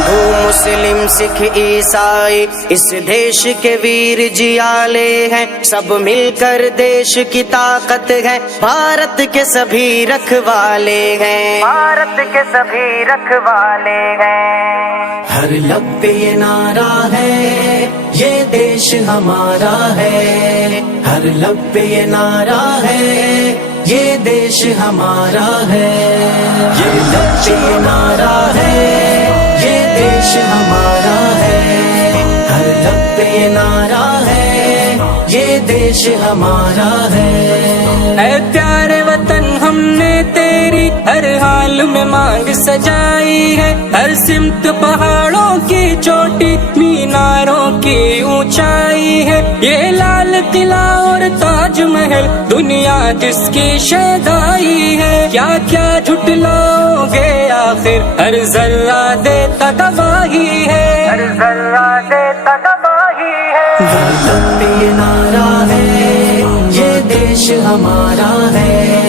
ہندو مسلم سکھ عیسائی اس دیش کے ویر جیالے ہیں، سب مل کر دیش کی طاقت ہے، بھارت کے سبھی رکھوالے ہیں، بھارت کے سبھی رکھوالے ہیں۔ ہر لب پہ یہ نعرہ ہے یہ دیش ہمارا ہے، ہر لب پہ یہ نعرہ ہے یہ دیش ہمارا ہے، یہ لب پہ یہ نعرہ ہے یہ دیش ہمارا ہے، ہر لب پہ یہ نعرہ ہے یہ دیش ہمارا ہے۔ اے پیارے وطن ہم نے تیری ہر حال میں مانگ سجائی ہے، ہر سمت پہاڑوں کی چوٹی میناروں کی اونچائی ہے، یہ لال قلعہ اور تاج محل دنیا جس کی شیدائی ہے، کیا کیا جھٹلاؤ گے آخر ہر ذرہ دیتا گواہی ہے، ہر ذرہ دیتا گواہی ہے۔ وطن پہ یہ نعرہ ہے یہ دیش ہمارا ہے،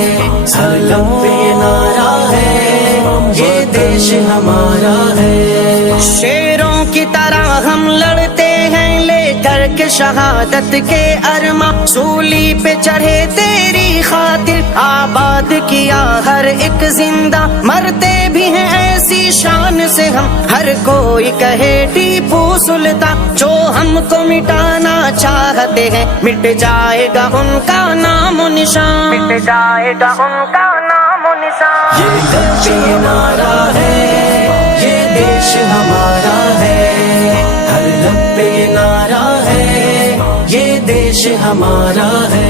ہر لب پہ یہ نعرہ ہے یہ دیش ہمارا ہے۔ شیروں کی طرح ہم لڑتے ہیں لے کر کے شہادت کے ارماں، سولی پہ چڑھے تیری خاطر آباد کیا ہر ایک زندہ، مرتے بھی ہیں ایسی شان سے ہم، ہر کوئی کہے ٹیپو سلطان، جو ہم کو مٹانا چاہتے ہیں مٹ جائے گا ان کا نام و نشان، مٹ جائے گا ان کا نام و نشان۔ یہ لب پہ یہ نعرہ ہے یہ دیش ہمارا ہے، ہر لب پہ یہ نعرہ ہے یہ دیش ہمارا ہے۔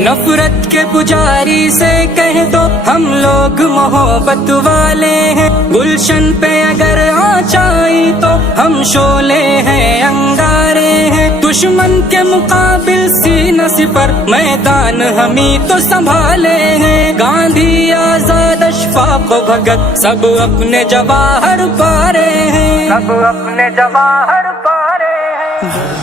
نفرت کے پجاری سے کہہ دو ہم لوگ محبت والے ہیں، گلشن پہ اگر آنچ آئی تو ہم شعلے ہیں انگارے ہیں، دشمن کے مقابل سینہ سپر میدان ہمیں تو سنبھالے ہیں، گاندھی آزاد اشفاق و بھگت سب اپنے جواہر پارے ہیں، سب اپنے جواہر پارے ہیں۔